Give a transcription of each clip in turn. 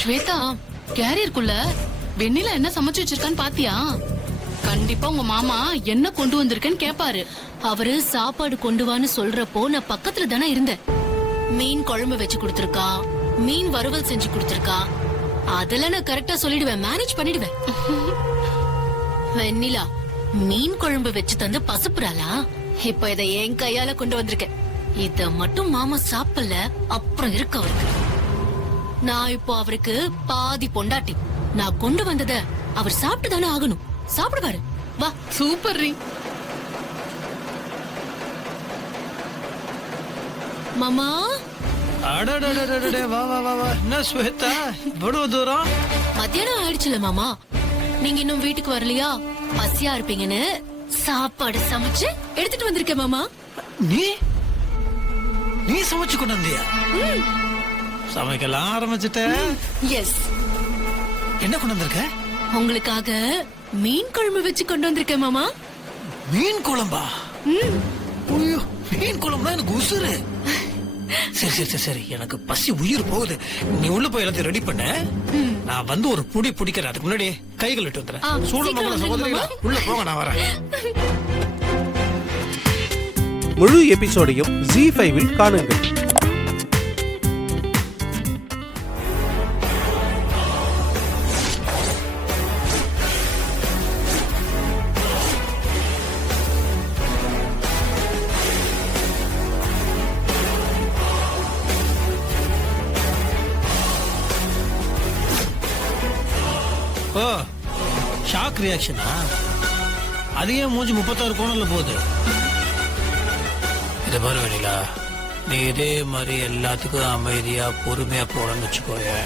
ஸ்வேதா, கேரியருக்குள்ள வெண்ணிலா என்ன சமைச்சு வச்சிருக்கான்னு பாத்தியா? கண்டிப்பா உங்க மாமா என்ன கொண்டு வந்திருக்கேன்னு கேப்பாரு. அவரு சாப்பாடு கொண்டு வான்னு சொல்றப்போ நான் பக்கத்துல தானே இருந்தேன். மீன் குழம்பு வச்சு கொடுத்திருக்கா, மீன் வறுவல் செஞ்சு கொடுத்திருக்கா. அதெல்லாம் நான் கரெக்டா சொல்லிடுவேன், மேனேஜ் பண்ணிடுவேன். வெண்ணிலா மீன் குழம்பு வச்சு தந்து பசுப்புறாளா? இப்ப இதை என் கையால கொண்டு வந்திருக்கேன். இத மட்டும் மாமா சாப்பிடல, அப்புறம் இருக்கு அவருக்கு. நான் இப்போ அவருக்கு பாதி பொண்டாட்டி. நான் கொண்டு வந்தத அவர் சாப்பிட்டு தானே ஆகணும். சாப்பிடுவாரு. வா. சூப்பர் ரீ மாமா. அடடடடடடே, வா வா வா வா. என்ன ஸ்வேதா இவ்வளவு தூரம்? மத்தியானம் ஆயிடுச்சுல மாமா, நீங்க இன்னும் வீட்டுக்கு வரலையா? பசியா இருப்பீங்கன்னு சாப்பாடு சமைச்சு எடுத்துட்டு வந்திருக்கேன் மாமா. நீ சமைச்சு கொண்டு வந்தியா? சமைக்கலாம் ஆரம்பிச்சுட்ட? எஸ். என்ன கொண்டு வந்திருக்க? உங்களுக்காக மீன் குழம்பு வச்சு கொண்டு வந்திருக்கேன் மாமா. மீன் குழம்பா? ஐயோ, மீன் குழம்புனா எனக்கு உசுரு. சரி சரி சரி சரி, எனக்கு பசி உயிர் போகுது. நீ உள்ள போய் எல்லாத்தையும் ரெடி பண்ண, நான் வந்து ஒரு புடி பிடிக்கிறேன். அதுக்கு முன்னாடி கைகள் விட்டு வந்துடுறேன். சூழல் சகோதரிகளா, உள்ள போங்க, நான் வரேன். முழு எபிசோடையும் Zee5 காணுங்கள். ஓ, ஷாக் ரியாக்ஷனா? அது ஏன் மூஞ்சி 36 கோணம்ல போகுது? இதை பாரு வெண்ணிலா, நீ இதே மாதிரி எல்லாத்துக்கும் அமைதியா பொறுமையா போறன்னு வச்சுக்கோய.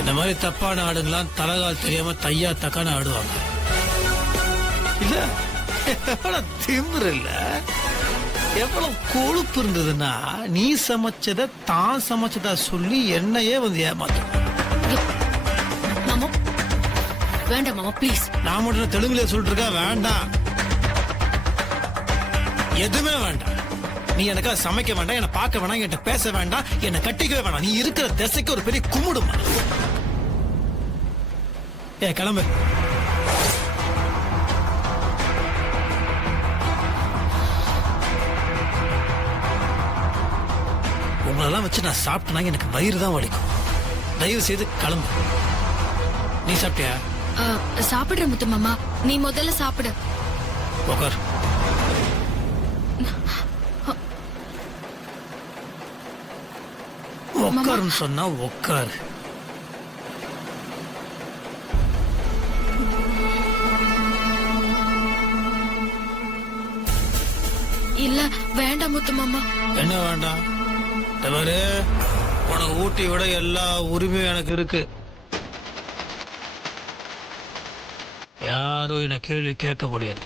இந்த மாதிரி தப்பான ஆடுங்களாம் தலகால் தெரியாம தையா தக்கான ஆடுவாங்க. இல்ல எவ்வளவு திமிரு இல்ல, எவ்வளவு கொழுப்பு இருந்ததுன்னா நீ சமைச்சத தான் சமைச்சதா சொல்லி என்னையே வந்து ஏமாத்து. மாமா வேண்டாம் மாமா, ப்ளீஸ். நான் மட்டும் தெலுங்குல சொல்லிட்டு இருக்கா? வேண்டாம், எதுவுமே வேண்டாம். நீ எனக்கா சமைக்க வேண்டாம், என்ன பார்க்க வேண்டாம், என்கிட்ட பேச வேண்டாம், என்ன கட்டிக்கவே வேண்டாம். நீ இருக்கிற திசைக்கு ஒரு பெரிய கும்பிடுமா. ஏ கிளம்பு. உங்களெல்லாம் வச்சு நான் சாப்பிட்டேனா எனக்கு வயிறு தான் வலிக்கும். தயவு செய்து கிளம்பு. நீ சாப்பிட்டியா? சாப்பிடுற முத்து மாமா, நீ முதல்ல சாப்பிடு. உட்கார். உட்காருன்னு சொன்னா உட்காரு. இல்ல வேண்டாம் முத்து மாமா. என்ன வேண்டாம்? தவறு, உனக்கு ஊட்டி விட எல்லா உரிமையும் எனக்கு இருக்கு. யாரும் என்ன கேள்வி கேட்க முடியாது.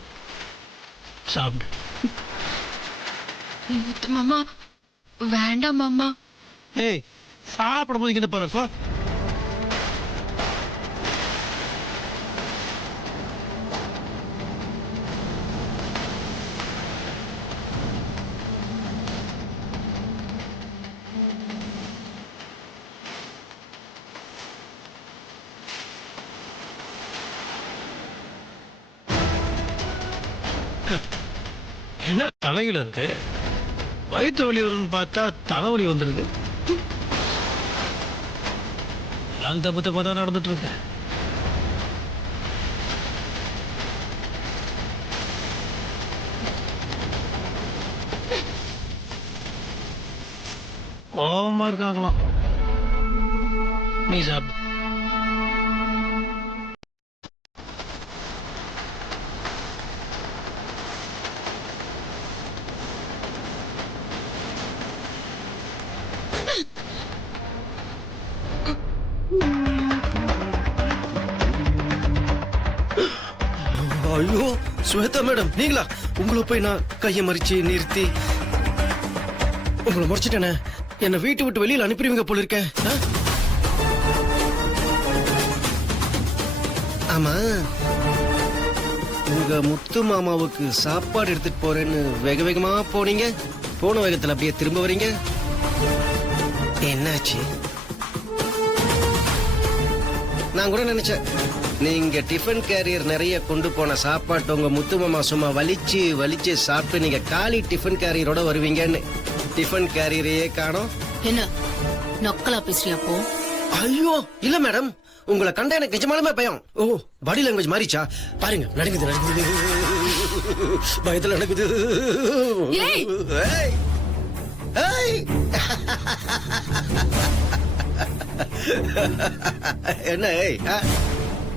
சாப்பிடு. முத்து மாமா வேண்டாம் மாமா. ஏய், சாப்பிடும் போது இங்க பாரு. என்ன தலையில இருக்கு? வயிற்று வலி வரும்னு பார்த்தா தலைவலி வந்துருக்கு. எல்லாம் தப்பு தப்பா தான் நடந்துட்டு இருக்கு. கோபமா இருக்காங்களாம். நீ சாப்பிடு. ஐயோ ஸ்வேதா மேடம், நீங்களா? உங்களை போய் நான் கையை மறிச்சு நிறுத்தி உங்களை முடிச்சிட்டேனே. என்னை வீட்டு விட்டு வெளியில் அனுப்பிடுவீங்க போல இருக்கேன். ஆமா, உங்க முத்து மாமாவுக்கு சாப்பாடு எடுத்துட்டு போறேன்னு வேக வேகமா போனீங்க. போன வேகத்துல அப்படியே திரும்ப வரீங்க. என்னாச்சு? நான் கூட நினைச்சேன் நீங்க டிஃபன் கேரியர் நிறைய கொண்டு போன சாப்பாட்டு உங்க முத்து மாமா சும்மா வலிச்சு வலிச்சு சாப்பிட்டு நீங்க காலி டிஃபன் கேரியரோட வருவீங்கன்னு. டிஃபன் கேரியரையே காணோம். என்ன நக்கலா பேசுறியா போ? ஐயோ இல்ல மேடம், உங்களை கண்ட எனக்கு நிஜமாலுமே பயம். ஓ பாடி லாங்குவேஜ் மாறிச்சா பாருங்க, நடக்குது நடக்குது, பயத்துல நடக்குது. ஏய்! ஏய்! ஏய்! என்ன ஏய்?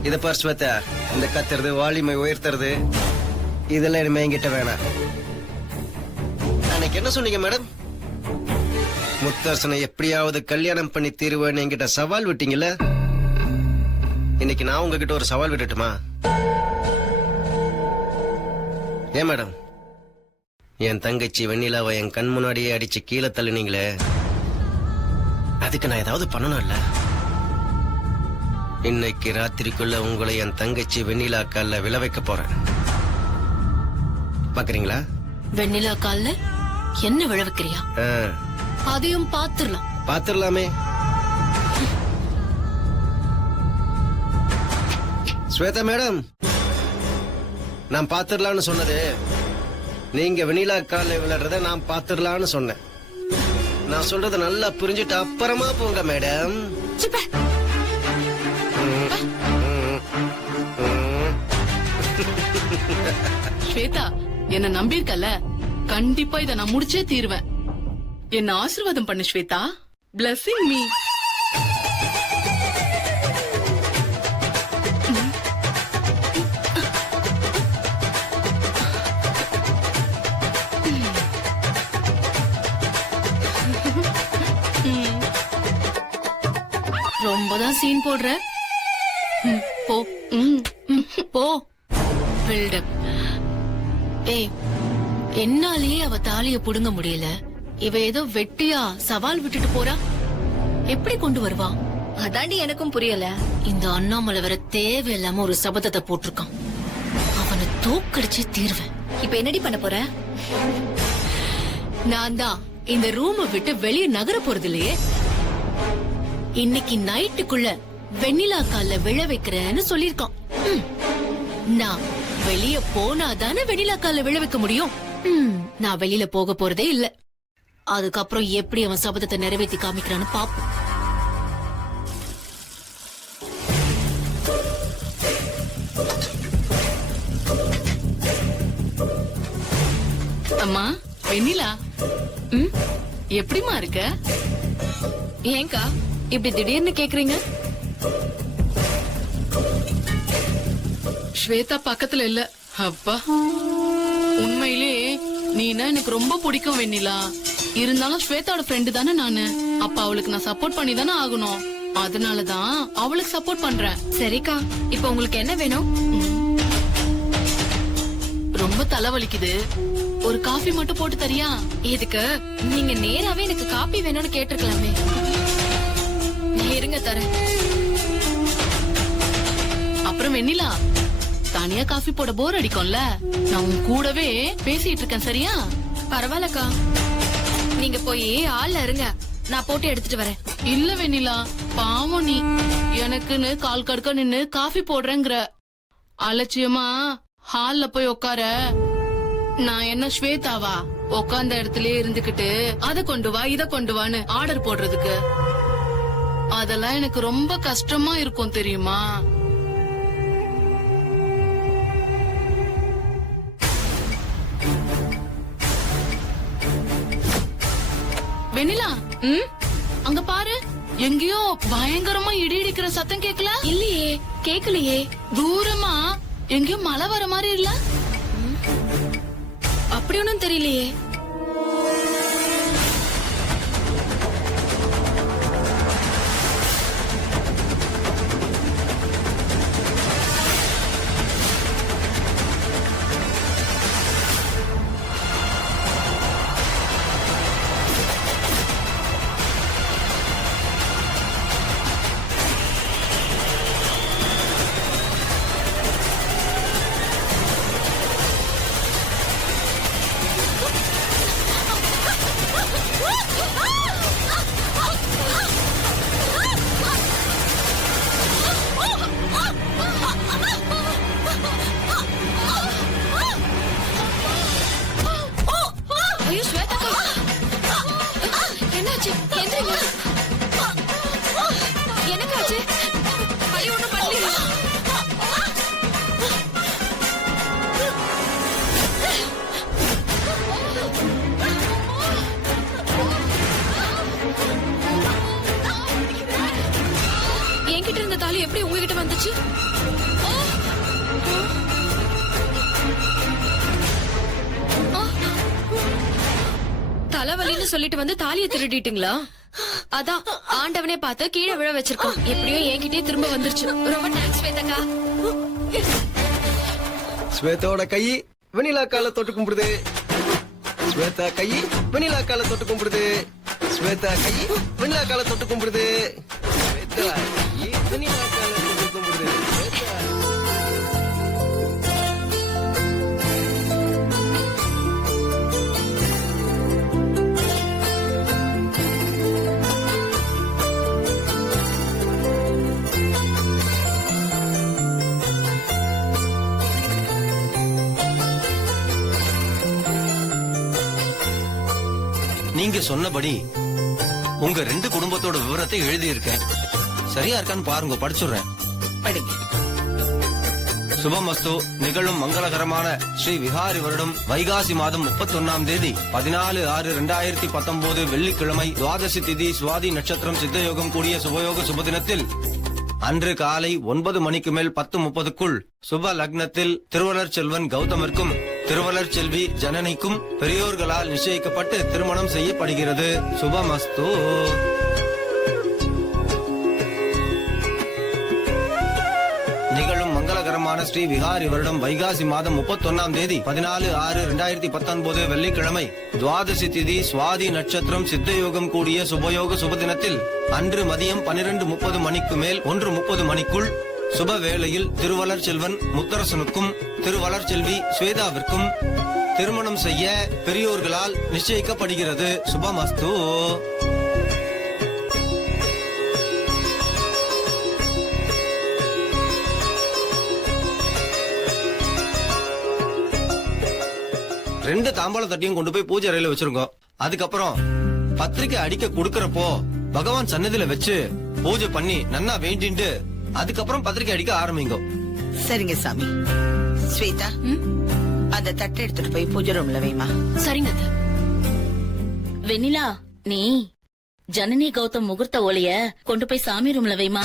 இத பார் ஸ்வேதா, இந்த கத்துறது வாலிமை உயர்த்துறது இதெல்லாம் இனிமே என்கிட்ட வேணாம். அன்னைக்கு என்ன சொன்னீங்க மேடம்? முத்தரசனை எப்படியாவது கல்யாணம் பண்ணி தீருவேன்னு என்கிட்ட சவால் விட்டீங்கல்ல. இன்னைக்கு நான் உங்ககிட்ட ஒரு சவால் விட்டுட்டுமா? ஏன் மேடம், என் தங்கச்சி வெண்ணிலாவை என் கண் முன்னாடியே அடிச்சு கீழே தள்ளுனீங்களே, அதுக்கு நான் ஏதாவது பண்ணணும்ல? இன்னைக்கு ராத்திரிக்குள்ள உங்களை என் தங்கச்சி வெண்ணிலா கால்ல விழ வைக்க போறேன். பாக்குறீங்களா? வெண்ணிலா கால்ல என்ன விழ வைக்கிறியா? அதையும் பாத்துரலாம். பாத்துடலாமே. ஸ்வேதா மேடம், நான் பாத்துடலான்னு சொன்னது நீங்க வெண்ணிலா கால்ல விளையாடுறத நான் பாத்துடலான்னு சொன்னேன். நான் சொல்றத நல்லா புரிஞ்சுட்டு அப்புறமா போங்க மேடம். சிப்ப. ஸ்வேதா, என்ன நம்பியிருக்கல, கண்டிப்பா இத நான் முடிச்சே தீருவேன். என்ன ஆசீர்வாதம் பண்ணு ஸ்வேதா. Blessing me. ரொம்பதான் சீன் போடுற. போ போ. பில்டப். ஏய், என்னாலேயே அவ தாலிய புடுங்க முடியல. இவ ஏதோ வெட்டியா சவால் விட்டுட்டு போறா. எப்படி கொண்டு வருவா? அதாண்டி எனக்கும் புரியல. இந்த அண்ணாமலை வர தேவையில்லாம ஒரு சபதத்தை போட்டிருக்கான். அவனை தோக்கடிச்சு தீர்வேன். இப்ப என்னடி பண்ண போற? நான் தான் இந்த ரூமை விட்டு வெளியே நகர போறது இல்லையே. இன்னைக்கு நைட்டுக்குள்ள வெண்ணிலா கால்ல விழ வைக்கிறேன்னு சொல்லிருக்கான். நான் வெளிய போனாதானே வெண்ணிலா கால்ல விழ வைக்க முடியும். நான் வெளியில போக போறதே இல்ல. அதுக்கப்புறம் எப்படி அவன் சபதத்தை நிறைவேற்றி காமிக்கிறான்னு பாப்போம். அம்மா வெண்ணிலா, எப்படிமா இருக்க? ஏங்கா இப்படி திடீர்னு கேக்குறீங்க? ஸ்வேதா பக்கத்துல இல்ல. அப்பா, உண்மையிலே நீனா எனக்கு ரொம்ப பிடிக்கும் வெண்ணிலா. இருந்தாலும் ஸ்வேதாவோட ஃப்ரெண்டு தானே நானு. அப்ப அவளுக்கு நான் சப்போர்ட் பண்ணி தானே ஆகணும். அதனாலதான் அவளுக்கு சப்போர்ட் பண்றேன். சரிக்கா, இப்ப உங்களுக்கு என்ன வேணும்? ரொம்ப தலைவலிக்குது, ஒரு காஃபி மட்டும் போட்டு தரியா? இதுக்கு நீங்க நேராவே எனக்கு காபி வேணும்னு கேட்டிருக்கலாமே. இருங்க தரேன். அப்புறம் வெண்ணிலா, தனியா காஃபி போட போர் அடிக்கும்ல, நான் உன் கூடவே பேசிட்டு இருக்கேன். சரியா? பரவாயில்லக்கா, நீங்க போய் ஆள்ல இருங்க, நான் போட்டு எடுத்துட்டு வரேன். இல்ல வெண்ணிலா, பாவம் நீ. எனக்குன்னு கால் கடுக்க நின்னு காஃபி போடுறேங்கிற அலட்சியமா ஹால்ல போய் உட்கார. நான் என்ன ஸ்வேதாவா உட்கார்ந்த இடத்துலயே இருந்துகிட்டு அத கொண்டு வா இத கொண்டு வான்னு ஆர்டர் போடுறதுக்கு? அதெல்லாம் எனக்கு ரொம்ப கஷ்டமா இருக்கும் தெரியுமா? வெண்ணிலா, அங்க பாரு, எங்கேயோ பயங்கரமா இடி இடிக்கிற சத்தம் கேக்கல? இல்லையே, கேக்கலையே. தூரமா எங்கேயோ மழை வர மாதிரி இல்ல? அப்படி ஒண்ணும் தெரியலையே. என்கிட்ட இருந்த தாலி எப்படி உங்ககிட்ட வந்துச்சு? ஆ! ஆ! தலைவலின்னு சொல்லிட்டு வந்து தாலியை திருடிட்டீங்களா? அதான் ஆண்டவனே பார்த்து கீழே விழ வச்சிருக்கோம். எப்படியோ என்கிட்டயே திரும்ப வந்துருச்சு. ரொம்ப தேங்க்ஸ் ஸ்வேதக்கா. ஸ்வேதாவோட கை வெண்ணிலா கால தொட்டு கும்பிடுது. ஸ்வேதா கை வெண்ணிலா கால தொட்டு கும்பிடுது. ஸ்வேதா கை வெண்ணிலா கால தொட்டு கும்பிடுது. ஸ்வேதா கை வெண்ணிலா கால தொட்டு கும்பிடுது. ஸ்வேதா. நீங்க சொன்னபடி உங்க 2 குடும்பத்தோட விவரத்தை எழுதியிருக்கேன். சரியா இருக்கான்னு பாருங்க, படிச்சுடுறேன். படிங்க. சுபமஸ்து. நிகழும் மங்களகரமான ஸ்ரீ விஹாரி வருடம் வைகாசி மாதம் 31ஆம் தேதி 14/6/2019 வெள்ளிக்கிழமை துவாதசி திதி சுவாதி நட்சத்திரம் சித்தயோகம் கூடிய சுபயோக சுபதினத்தில் அன்று காலை 9 மணிக்கு மேல் 10:30க்குள் சுப லக்னத்தில் திருவளர் செல்வன் கௌதமிற்கும் திருவளர் செல்வி ஜனனிக்கும் பெரியோர்களால் நிச்சயிக்கப்பட்டு திருமணம் செய்யப்படுகிறது. சுபமஸ்து. நிகழும் மங்களகரமான ஸ்ரீ விஹாரி வருடம் வைகாசி மாதம் 31ஆம் தேதி 14/6/2019 வெள்ளிக்கிழமை துவாதசி திதி சுவாதி நட்சத்திரம் சித்தயோகம் கூடிய சுபயோக சுபதினத்தில் அன்று மதியம் 12:30 மணிக்கு மேல் 1:30 மணிக்குள் சுப வேளையில் திருவளர் செல்வன் முத்தரசனுக்கும் திருவளர் செல்வி ஸ்வேதாவிற்கும் திருமணம் செய்ய பெரியோர்களால் நிச்சயிக்கப்படுகிறது. சுபமஸ்து. ரெண்டு தாம்பாள தட்டியும் கொண்டு போய் பூஜை அறையில வச்சிருக்கோம். அதுக்கப்புறம் பத்திரிக்கை அடிக்க குடுக்கறப்போ பகவான் சன்னதியில வச்சு பூஜை பண்ணி நன்னா வேண்டிட்டு அதுக்கப்புறம் பத்திரிக்கை அடிக்க ஆரம்பிங்க. சரிங்க சாமி. ஸ்வேதா, அந்த தட்டை எடுத்துட்டு போய் பூஜை ரூம்ல வைமா. சரிங்க அத்தை. வெண்ணிலா, நீ ஜனனி கௌதம் முகூர்த்த ஒளிய கொண்டு போய் சாமி ரூம்ல வைமா.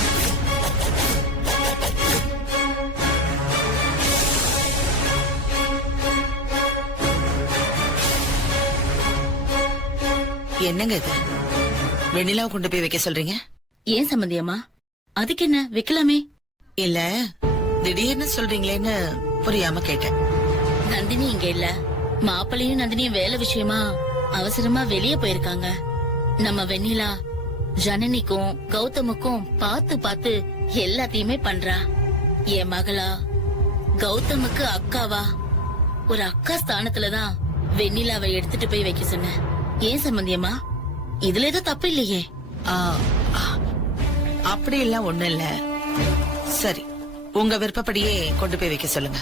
என்னங்க இது? வெண்ணிலாவை கொண்டு போய் வைக்க சொல்றீங்க? ஏன் சம்பந்தியம்மா? அதுக்கு என்ன, வைக்கலாமே. இல்ல, திடீர்னு சொல்றீங்களேன்னு புரியாம கேட்டேன். நந்தினி இங்க இல்ல. மாப்பிள்ளையும் நந்தினியும் வேலை விஷயமா அவசரமா வெளியே போயிருக்காங்க. நம்ம வெண்ணிலா ஜனனிக்கும் கௌதமுக்கும் பார்த்து பார்த்து எல்லாத்தையுமே பண்றா. என் மகளா கௌதமுக்கு அக்காவா ஒரு அக்கா ஸ்தானத்துலதான் வெண்ணிலாவை எடுத்துட்டு போய் வைக்க சொன்ன. ஏன் சம்பந்தியம்மா? இதுல ஏதோ தப்பு இல்லையே. ஆ, அப்படி எல்லாம் ஒண்ணு இல்ல. சரி, உங்க விருப்பப்படியே கொண்டு போய் வைக்க சொல்லுங்க.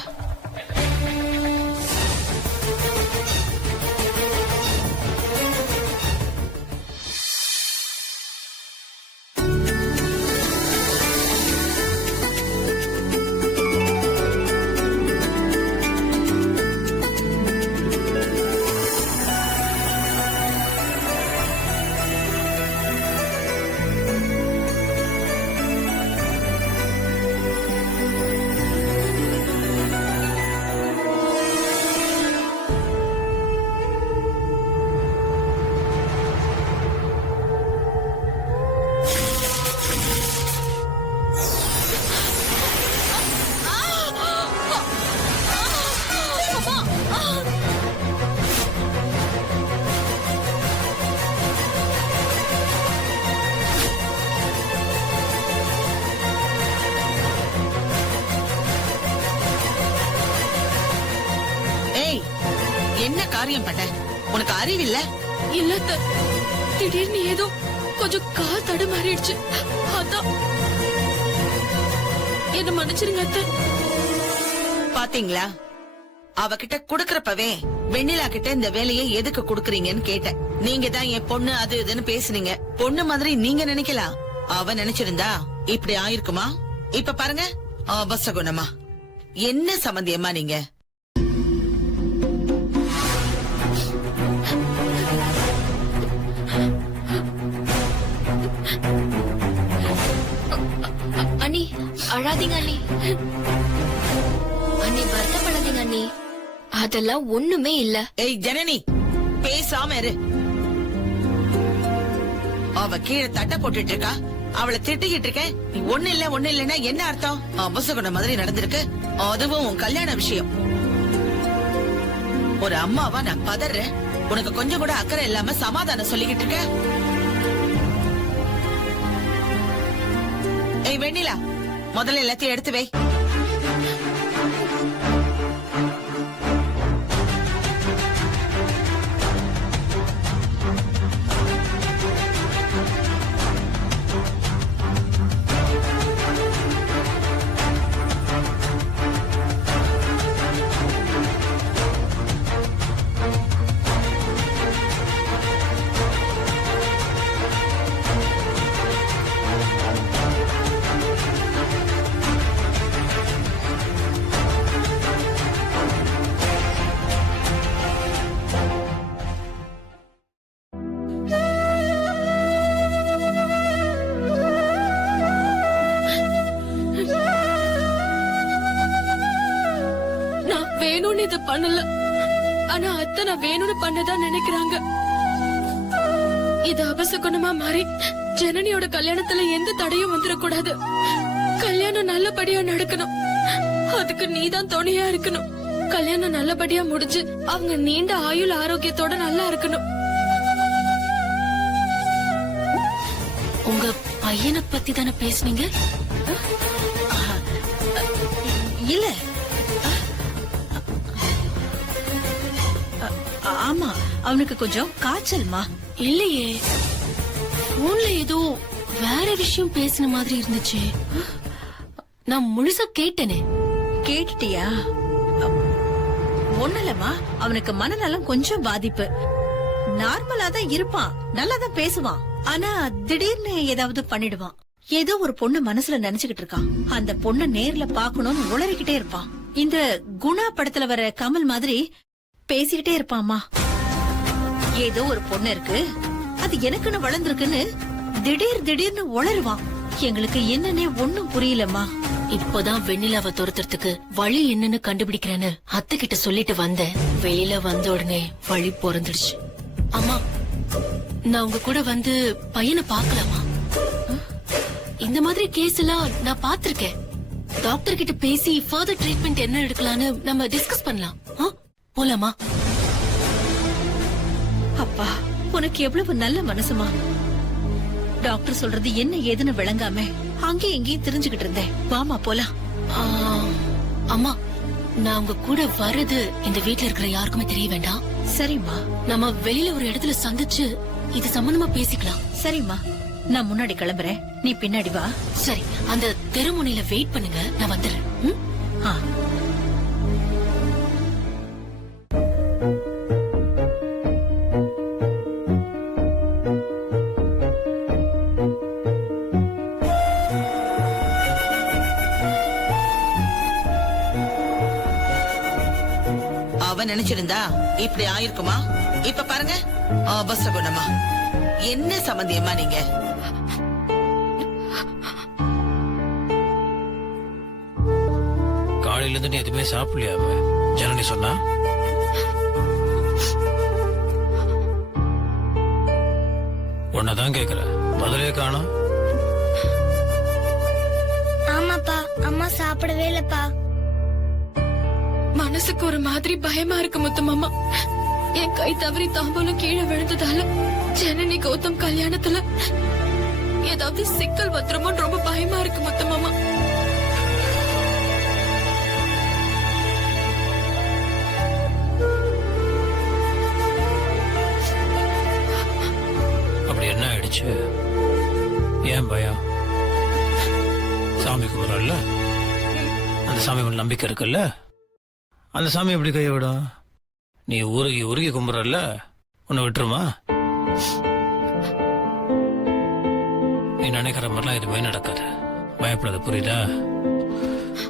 என்ன காரியம் பண்ண? உனக்கு அறிவில்ல? இல்ல அத்தை, திடீர்னு ஏதோ கொஞ்சம் கால் தடுமாறிடுச்சு. அதான் என்ன மன்னிச்சிருங்க அத்தை. பாத்தீங்களா, அவகிட்ட குடுக்கறப்பவே வெண்ணிலா கிட்ட இந்த வேலையை எதுக்கு குடுக்கறீங்கன்னு கேட்டேன். நீங்க தான் என் பொண்ணு அது இதுன்னு பேசுனீங்க. பொண்ணு மாதிரி நீங்க நினைக்கலாம். அவ நினைச்சிருந்தா இப்படி ஆயிருக்குமா? இப்ப பாருங்க, அபசகுணமா. என்ன சம்பந்தியம்மா நீங்க? அண்ணி அழாதீங்க அண்ணி. அண்ணி வருத்தப்படாதீங்க அண்ணி, அதெல்லாம் ஒண்ணுமே இல்ல. ஏய் ஜனனி, பேசாம இரு. அவ கீழே தட்டை போட்டுட்டு இருக்கா, அவளை திட்டிக்கிட்டு இருக்கேன். நீ ஒண்ணு இல்லன்னா என்ன அர்த்தம்? அபசகுண மாதிரி நடந்திருக்கு, அதுவும் உன் கல்யாண விஷயம். ஒரு அம்மாவா நான் பதறேன், உனக்கு கொஞ்சம் கூட அக்கறை இல்லாம சமாதானம் சொல்லிக்கிட்டு இருக்க. ஏய் வெண்ணிலா, முதல்ல எல்லாத்தையும் எடுத்து வை. வேணும்னு இத பண்ணல, ஆனா அத்தை நான் வேணும்னு பண்ணதான் நினைக்கிறாங்க. இது அபசகுணமா மாறி ஜனனியோட கல்யாணத்துல எந்த தடையும் வந்துடக்கூடாது. கல்யாணம் நல்லபடியா நடக்கணும், அதுக்கு நீதான் துணையா இருக்கணும். கல்யாணம் நல்லபடியா முடிஞ்சு அவங்க நீண்ட ஆயுள் ஆரோக்கியத்தோட நல்லா இருக்கணும். உங்க பையனை பத்தி தானே பேசுனீங்க? இல்ல, ஆமா, அவனுக்கு கொஞ்சம் காய்ச்சல்மா. இல்லையே, போன்ல ஏதோ வேற விஷயம் பேசின மாதிரி இருந்துச்சு. நான் முழுசா கேட்டேனே. கேட்டுட்டியா? ஒண்ணுலமா, அவனுக்கு மனநலம் கொஞ்சம் பாதிப்பு. நார்மலா தான் இருப்பான், நல்லா தான் பேசுவான். ஆனா திடீர்னு ஏதாவது பண்ணிடுவான். ஏதோ ஒரு பொண்ணு மனசுல நினைச்சுக்கிட்டு இருக்கான். அந்த பொண்ண நேர்ல பாக்கணும்னு உளறிக்கிட்டே இருப்பான். இந்த குணா படத்துல வர கமல் மாதிரி பேசிக்கிட்டே இருப்பாமா. ஏதோ ஒரு பொண்ணு இருக்கு, அது எனக்குன்னு வளர்ந்துருக்குன்னு திடீர்னு உளருவான். எங்களுக்கு என்னன்னே ஒண்ணும் புரியலம்மா. இப்போதான் வெண்ணிலாவை துரத்துறதுக்கு வழி என்னன்னு கண்டுபிடிக்கிறேன்னு அத்தை கிட்ட சொல்லிட்டு வந்தேன். வெளியில வந்த உடனே வழி பொறந்துடுச்சு. அம்மா, நான் உங்க கூட வந்து பையனை பாக்கலாமா? இந்த மாதிரி கேஸ் எல்லாம் நான் பாத்திருக்கேன். டாக்டர் கிட்ட பேசி ஃபர்தர் ட்ரீட்மெண்ட் என்ன எடுக்கலான்னு நம்ம டிஸ்கஸ் பண்ணலாம். போலாமா? அப்பா, உனக்கு எவ்வளவு நல்ல மனசுமா. டாக்டர் சொல்றது என்ன ஏதுன்னு விளங்காம அங்கேயும் இங்கேயும் தெரிஞ்சுக்கிட்டு இருந்தேன். வாமா போலாம். அம்மா, நான் உங்க கூட வர்றது இந்த வீட்ல இருக்கிற யாருக்குமே தெரிய வேண்டாம். சரிம்மா. நம்ம வெளியில ஒரு இடத்துல சந்திச்சு இது சம்பந்தமா பேசிக்கலாம். சரிம்மா, நான் முன்னாடி கிளம்புறேன், நீ பின்னாடி வா. சரி, அந்த தெருமுனையில வெயிட் பண்ணுங்க, நான் வந்துடுறேன். ஆ. அவ நினைச்சிருந்தா இப்படி ஆயிருக்குமா? இப்ப பாருங்க, அபசகுணமா. என்ன சம்பந்தியமா நீங்க? காலையில இருந்து நீ எதுவுமே சாப்பிடலையா? ஜனனி சொன்னா உன்னதான் கேக்குற, பதிலே காணோம். ஆமாப்பா, அம்மா சாப்பிடவே இல்லப்பா. மனசுக்கு ஒரு மாதிரி பயமா இருக்கு முத்துமாமா. என் கை தவறி தாம்பூலம் கீழே விழுந்ததால ஜனனி கௌதம் கல்யாணத்துல ஏதாவது சிக்கல் வந்துருமோ ரொம்ப பயமா இருக்கு முத்துமாமா. அப்படி என்ன ஆயிடுச்சு? ஏன் பயம்? சாமி கும்பிடல, அந்த சாமி மேல நம்பிக்கை இருக்குல்ல, அந்த சாமி எப்படி கையை விடும்? நீ உருகி கும்பிடல, உன்னை விட்டுருமா? நீ நினைக்கிற மாதிரிலாம் எதுவுமே நடக்காது, பயப்படாத, புரியுதா?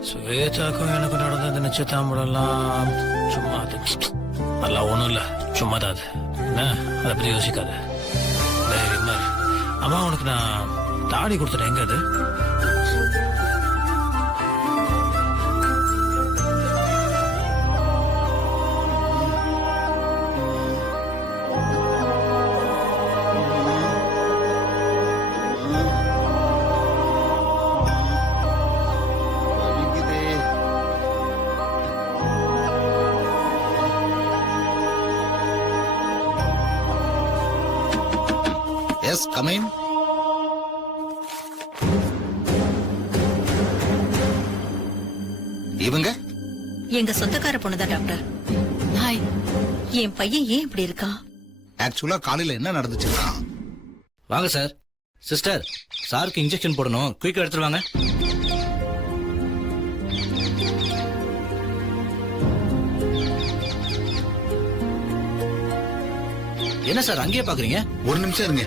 சுவேதாக்கும் எனக்கு நடந்த இந்த நிச்சயத்தாம்படலாம் சும்மா, அது அதெல்லாம் ஒண்ணும் இல்ல, சும்மா தான் அது. என்ன, அதை பத்தி யோசிக்காத, தைரியமா. அம்மா, உனக்கு நான் தாடி கொடுத்துட்டேன், எங்க அது? Yes come in. இவங்க எங்க சொந்தக்கார பொண்ணுதான் டாக்டர். ஹாய். என் பையன் ஏன் இப்படி இருக்கான்? ஆக்சுவலா காலையில என்ன நடந்துச்சுன்னா, வாங்க சார். சிஸ்டர், சாருக்கு இன்ஜெக்ஷன் போடணும். குயிக்கா எடுத்துட்டு வாங்க. என்ன சார் அங்கேயே பாக்குறீங்க? ஒரு நிமிஷம் இருங்க.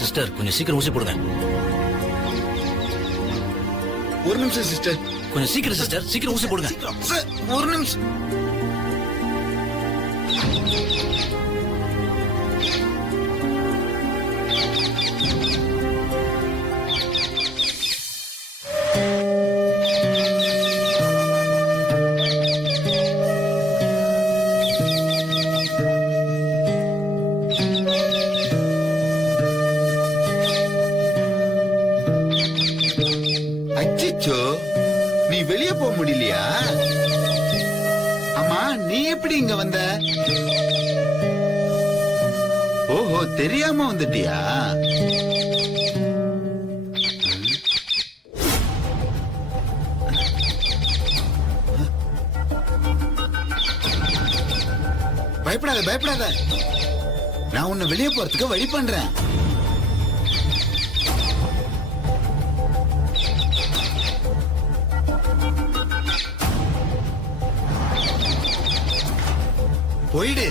சிஸ்டர், கொஞ்சம் சீக்கிரம் ஊசி போடுங்க. ஒரு நிமிஷம் சிஸ்டர். கொஞ்சம் சீக்கிரம் சிஸ்டர், சீக்கிரம் ஊசி போடுங்க. சார், ஒரு நிமிஷம். அச்சோ, நீ வெளியே போக முடியலையா? அம்மா, நீ எப்படி இங்க வந்த? ஓஹோ, தெரியாம வந்துட்டியா? பயப்படாத பயப்படாத, நான் உன்னை வெளியே போறதுக்கு வழி பண்றேன். போயிடு.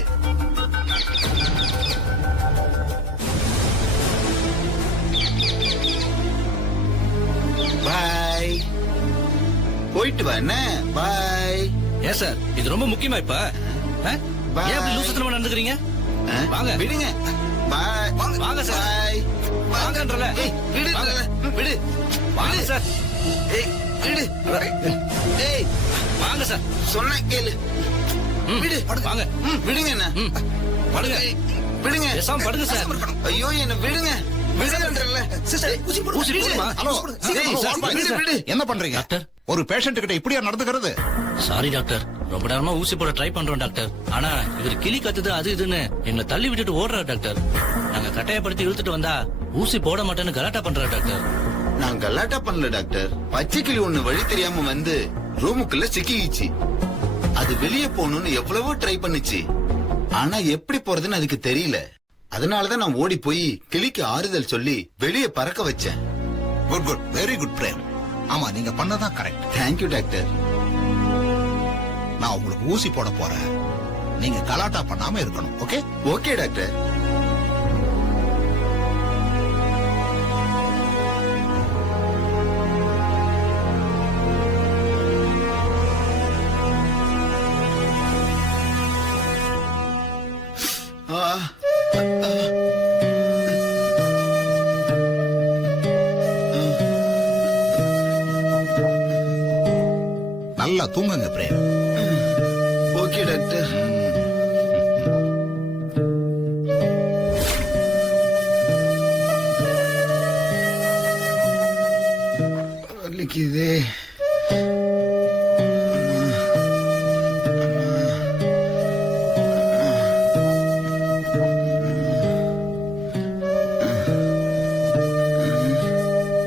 பாய். போயிட்டு வா என்ன? பாய். ஏன் சார், இது ரொம்ப முக்கியமா இப்ப? Bye. ஏன் இப்படி லூசுத்தனமா நடந்துக்கிறீங்க? வாங்க. விடுங்க. பாய். வாங்க சார். பாய். வாங்கன்றல. ஏய், விடு. விடு. வாங்க சார். ஏய், விடு. ஏய், வாங்க சார். சொன்ன கேளு. விடு. வாங்க. விடுங்க என்ன? படுங்க. விடுங்க. பேசாம படுங்க சார். ஐயோ, என்ன விடுங்க. விடுங்கன்றல. ஊசி போடுமா? ஹலோ. விடு. என்ன பண்றீங்க டாக்டர், ஒரு பேஷண்ட் கிட்ட இப்படியா நடந்துக்கிறது? Sorry doctor. ரொம்ப நேரமா ஊசி போட ட்ரை பண்றோம் டாக்டர். ஆனா இவர் கிளி கத்துது அது இதுன்னு எங்களை தள்ளி விட்டுட்டு ஓடுறாரு டாக்டர். நாங்க கட்டாயப்படுத்தி இழுத்துட்டு வந்தா ஊசி போட மாட்டேன்னு கலாட்டா பண்றாரு டாக்டர். நான் கலாட்டா பண்ணல டாக்டர். பச்சை கிளி ஒண்ணு வழி தெரியாம வந்து ரூமுக்குள்ள சிக்கிச்சு. அது வெளியே போகணும்னு எவ்வளவோ ட்ரை பண்ணுச்சு. ஆனா எப்படி போறதுன்னு அதுக்கு தெரியல. அதனாலதான் நான் ஓடி போய் கிளிக்கு ஆறுதல் சொல்லி வெளியே பறக்க வச்சேன். Good good, very good Prem. ஆமா, நீங்க பண்ணதான் கரெக்ட். Thank you doctor. நான் உங்களுக்கு ஊசி போட போறேன். நீங்க கலாட்டா பண்ணாம இருக்கணும். ஓகே? Okay doctor. நல்லா தூங்குங்க பிரேம். Okay doctor. வலிக்குதே.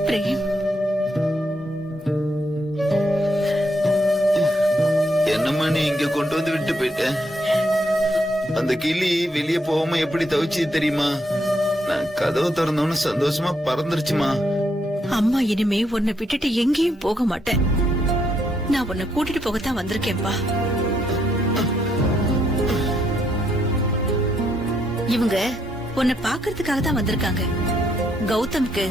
பிரேம், என்னம்மா நீ இங்க கொண்டு வந்து விட்டு போயிட்ட? அந்த கிளி வெளியே போகாம எப்படி தவிச்சு தெரியுமா? நான் கதவு திறந்தோன்னு சந்தோஷமா பறந்துருச்சுமா. அம்மா இனிமே உன்னை விட்டுட்டு எங்கேயும் போக மாட்டேன். நான் உன்னை கூட்டிட்டு போகத்தான் வந்திருக்கேன்பா. இவங்க உன்னை பாக்குறதுக்காக தான் வந்திருக்காங்க. கௌதம்க்கு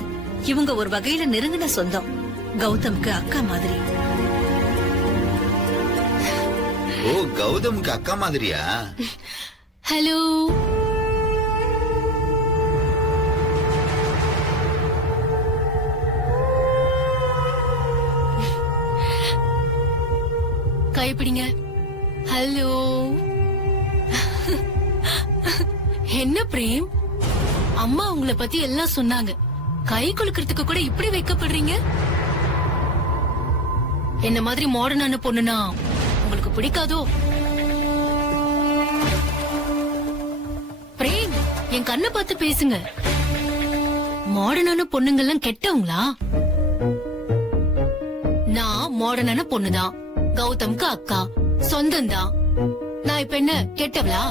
இவங்க ஒரு வகையில நெருங்கின சொந்தம். கௌதம்க்கு அக்கா மாதிரி. ஓ, கௌதமுக்கு அக்கா மாதிரியா? ஹலோ. கைப்பிடிங்க. ஹலோ. என்ன பிரேம், அம்மா உங்களை பத்தி எல்லாம் சொன்னாங்க. கை குலுக்கிறதுக்கு கூட இப்படி வைக்கப்படுறீங்க? என்ன மாதிரி மாடர்னான பொண்ணுனா உங்களுக்கு பிடிக்காதோ? பிரேம், என் கண்ணை பார்த்து பேசுங்க. மாடர்னான பொண்ணுங்கெல்லாம் கெட்டவங்களா? நான் மாடர்னான பொண்ணுதான். கௌதம்க்கு அக்கா, சொந்தம்தான். நான் இப்ப என்ன கெட்டவளா?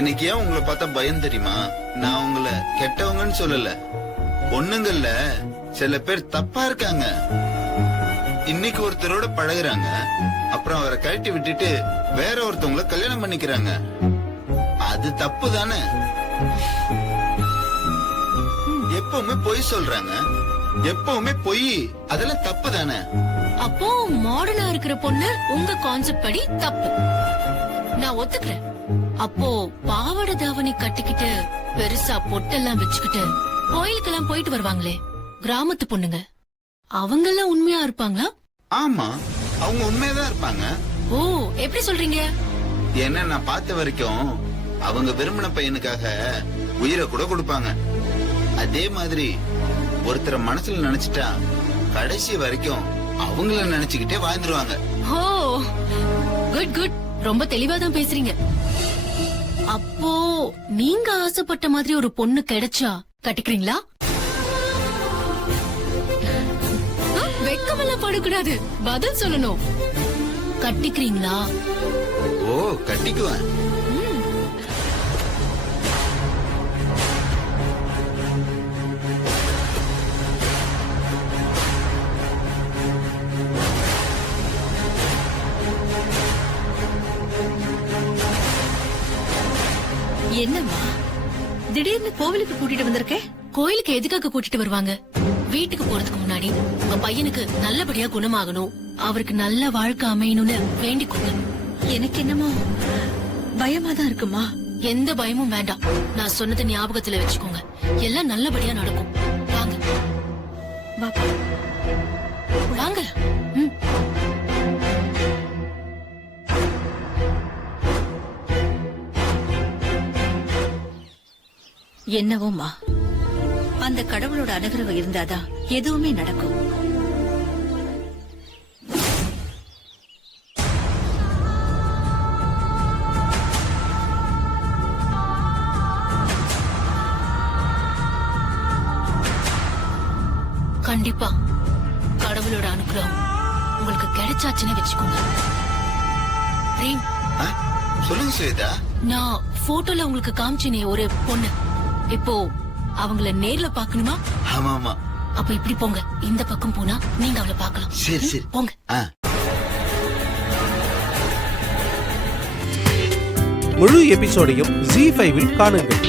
எனக்கு ஏன் உங்களை பார்த்தா பயம் தெரியுமா? நான் உங்களை கெட்டவங்கன்னு சொல்லல. பொண்ணுங்கள்ல சில பேர் தப்பா இருக்காங்க. இன்னைக்கு ஒருத்தரோட பழகுறாங்க, அப்புறம் அவரை கழட்டி விட்டுட்டு வேற ஒருத்தவங்கள கல்யாணம் பண்ணிக்கிறாங்க. அது தப்பு தானே? எப்பவுமே பொய் சொல்றாங்க, எப்பவுமே பொய். அதெல்லாம் தப்பு தானே? அப்போ மாடர்னா இருக்கிற பொண்ணு உங்க கான்செப்ட் படி தப்பு. நான் ஒத்துக்கிறேன். அப்போ பாவாடை தாவணி கட்டிக்கிட்டு பெருசா பொட்டெல்லாம் வச்சுக்கிட்டு கோயிலுக்கெல்லாம் போயிட்டு வருவாங்களே கிராமத்து பொண்ணுங்க, அவங்க எல்லாம் உண்மையா இருப்பாங்களா? ஆமா, அவங்க உண்மையாதான் இருப்பாங்க. ஓ, எப்படி சொல்றீங்க? என்ன நான் பார்த்த வரைக்கும் அவங்க விரும்பின பையனுக்காக உயிரை கூட கொடுப்பாங்க. அதே மாதிரி ஒருத்தரை மனசுல நினைச்சிட்டா கடைசி வரைக்கும் அவங்கள நினைச்சுக்கிட்டே வாழ்ந்துருவாங்க. ஓ, குட் குட். ரொம்ப தெளிவா தான் பேசுறீங்க. அப்போ நீங்க ஆசைப்பட்ட மாதிரி ஒரு பொண்ணு கிடைச்சா கட்டிக்கிறீங்களா? வெக்கமெல்லாம் படக்கூடாது, பதில் சொல்லணும். கட்டிக்கிறீங்களா? ஓ, கட்டிக்குவேன். என்னம்மா திடீர்னு கோவிலுக்கு கூட்டிட்டு வந்திருக்கேன்? கோயிலுக்கு எதுக்காக கூட்டிட்டு வருவாங்க? வீட்டுக்கு போறதுக்கு முன்னாடி உங்க பையனுக்கு நல்லபடியா குணமாகணும், அவருக்கு நல்ல வாழ்க்கை அமையணும்னு வேண்டிக்கோங்க. எனக்கு என்னமோ பயமா தான் இருக்குமா? எந்த பயமும் வேண்டாம். நான் சொன்னதை ஞாபகத்துல வச்சுக்கோங்க. எல்லாம் நல்லபடியா நடக்கும். வாங்க பாப்பா, வாங்க. ம். என்னவோமா, அந்த கடவுளோட அனுகிரகம் இருந்தாதான் எதுவுமே நடக்கும். கண்டிப்பா கடவுளோட அனுகிரகம் உங்களுக்கு கிடைச்சாச்சுன்னு வச்சுக்கோங்க. பிரேம், ஆ? சொல்லுங்க ஸ்வேதா. நான் போட்டோல உங்களுக்கு காமிச்சினே ஒரு பொண்ணு, இப்போ அவங்கள நேர்ல பாக்கணுமா? ஆமா ஆமா. அப்ப இப்படி போங்க, இந்த பக்கம் போனா நீங்க அவளை பார்க்கலாம். சரி சரி போங்க. முழு எபிசோடையும் Zee5 இல் காணுங்கள்.